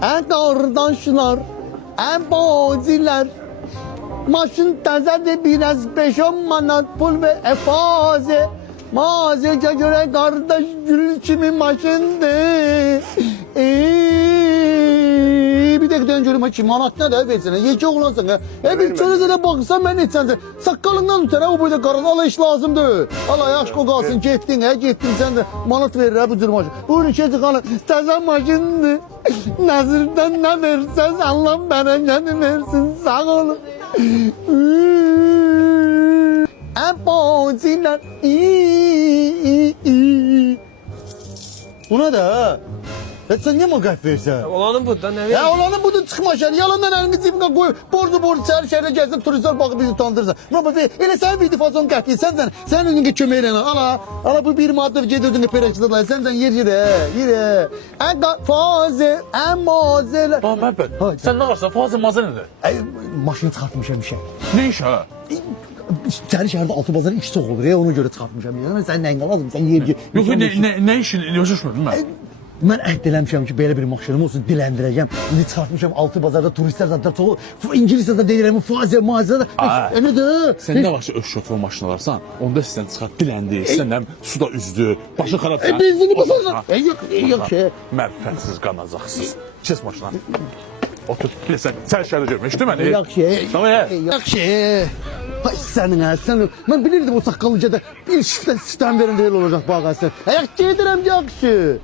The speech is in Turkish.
qardaşlar, bacılar. Maşın təzədir biraz 5-10 manat pul ve efaze. Mazece göre kardeş gül kimi maşındır. Bir de giden görüm ki manat ne de versene. Yeki oğlansın ha. Bir çörezene baksan ben etsen sen. Sakalından tutar ha bu boyda karın. Ala iş lazımdır. Ala yaş kalsın gittin ha gittin sen de manat verir ha bu cür maşın. Buyurun şeyci kanı. Təzə maşındır. Nazırdan ne versen Allah berekeni versin. Sağ olun. Bacılar. Buna da sen niye magaf versen? Olanın bu da ne Ya olanın budur çıkma şer. Yalandan elini cebine koy. Borcu şehre gelsin turistler bakıp bizi utandırırsa. Ne yapayım? Ele sen bir difasyon kahki. Sen önünde kömeğiyle ala bu bir madde cedildin perakçıda da sen yer yere. Faze, mazeler. Baba ben. Sen ne varsa fazla mazen nedir? Maşını çıkartmışım bir şey. Ne iş ha? Seni şehirde altı bazarı iş çok olur ya ona göre çıkartmışım. Yani sen ne lazım? Sen yer. Yok ne işin yaşışmadın ben? Ben əhd eləmişəm ki, belə bir maşınım olsun, diləndirəcəm. İndi çıxartmışam altı bazarda turistlər zaten çoxu. İngiliscə də deyirəm, faziə, mazə də. Nə də? Sen ne varsa öz şoför maşını alırsan, onda sizden çıkart dilendi, sizden suda üzdü, başı xarab. Benzini basarsan. Yok şey. Mərfənsiz, qanacaqsız. Kes maşına. Otur, bir sen şəhərdə görmüş değil mi? Yok şey. Tamam ya. Yok şey. Hay senin ha, sen. Ben bilirdim o saqqalıcada bir şiften sistem verin değil olacak bağa sen. Ayak gedirəm yaxşı.